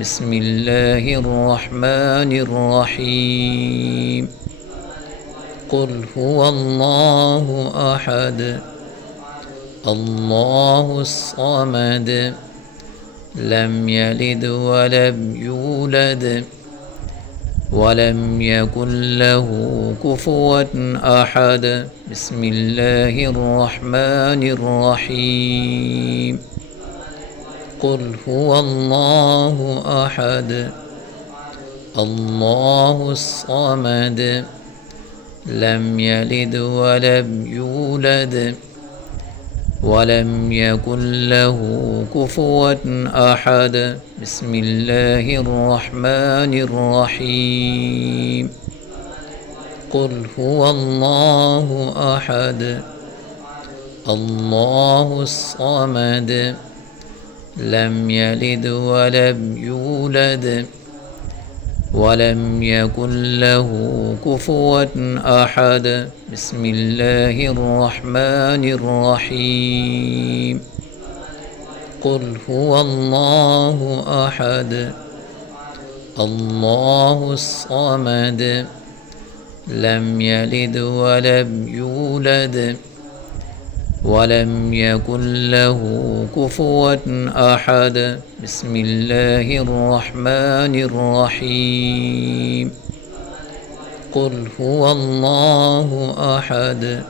بسم الله الرحمن الرحيم قل هو الله أحد الله الصمد لم يلد ولم يولد ولم يكن له كفوا أحد بسم الله الرحمن الرحيم قل هو الله أحد الله الصمد لم يلد ولم يولد ولم يكن له كفوا أحد بسم الله الرحمن الرحيم قل هو الله أحد الله الصمد لم يلد ولم يولد ولم يكن له كفوا أحد بسم الله الرحمن الرحيم قل هو الله أحد الله الصمد لم يلد ولم يولد ولم يكن له كفوا أحد بسم الله الرحمن الرحيم قل هو الله أحد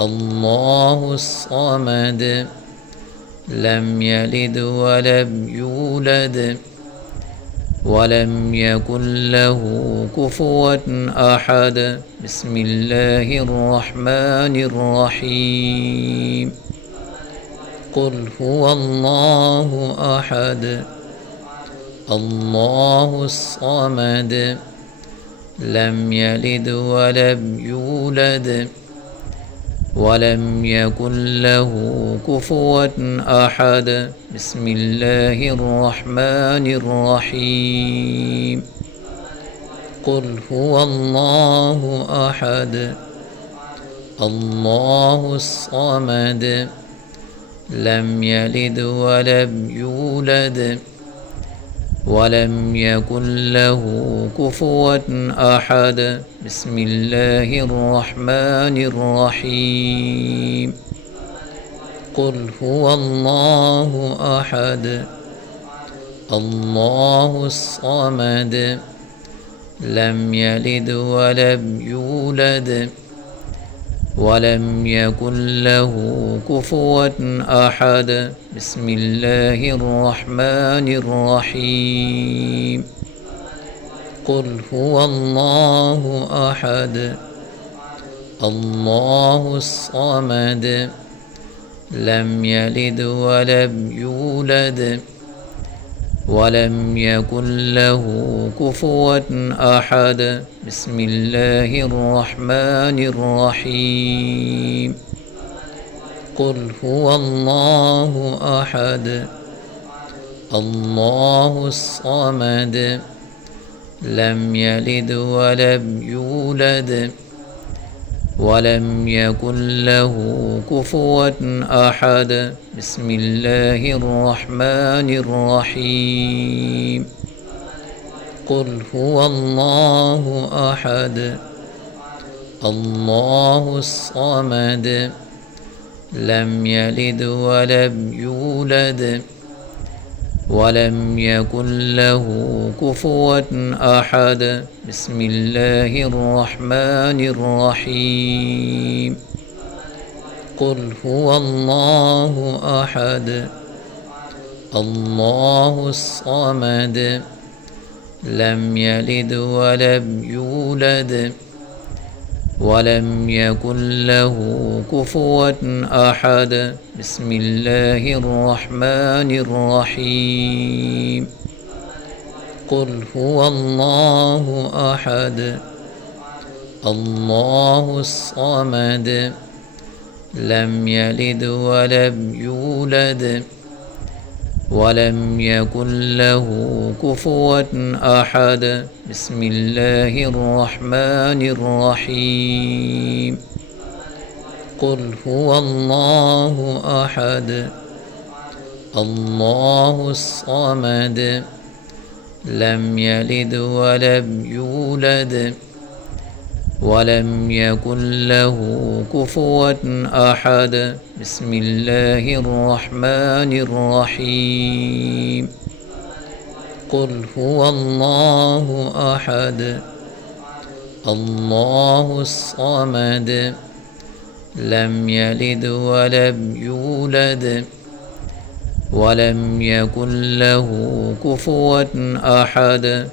الله الصمد لم يلد ولم يولد ولم يكن له كفوا أحد بسم الله الرحمن الرحيم قل هو الله أحد الله الصمد لم يلد ولم يولد ولم يكن له كفوا أحد بسم الله الرحمن الرحيم قل هو الله أحد الله الصمد لم يلد ولم يولد ولم يكن له كفوا أحد بسم الله الرحمن الرحيم قل هو الله أحد الله الصمد لم يلد ولم يولد ولم يكن له كفوا أحد بسم الله الرحمن الرحيم قل هو الله أحد الله الصمد لم يلد ولم يولد ولم يكن له كفوا أحد بسم الله الرحمن الرحيم قل هو الله أحد الله الصمد لم يلد ولم يولد ولم يكن له كفوا أحد بسم الله الرحمن الرحيم قل هو الله أحد الله الصمد لم يلد ولم يولد ولم يكن له كفوا أحد بسم الله الرحمن الرحيم قل هو الله أحد الله الصمد لم يلد ولم يولد ولم يكن له كفوا أحد بسم الله الرحمن الرحيم قل هو الله أحد الله الصمد لم يلد ولم يولد ولم يكن له كفوا أحد بسم الله الرحمن الرحيم قل هو الله أحد الله الصمد لم يلد ولم يولد ولم يكن له كفوا أحد. بسم الله الرحمن الرحيم. قل هو الله أحد الله الصمد لم يلد ولم يولد ولم يكن له كفوا أحد.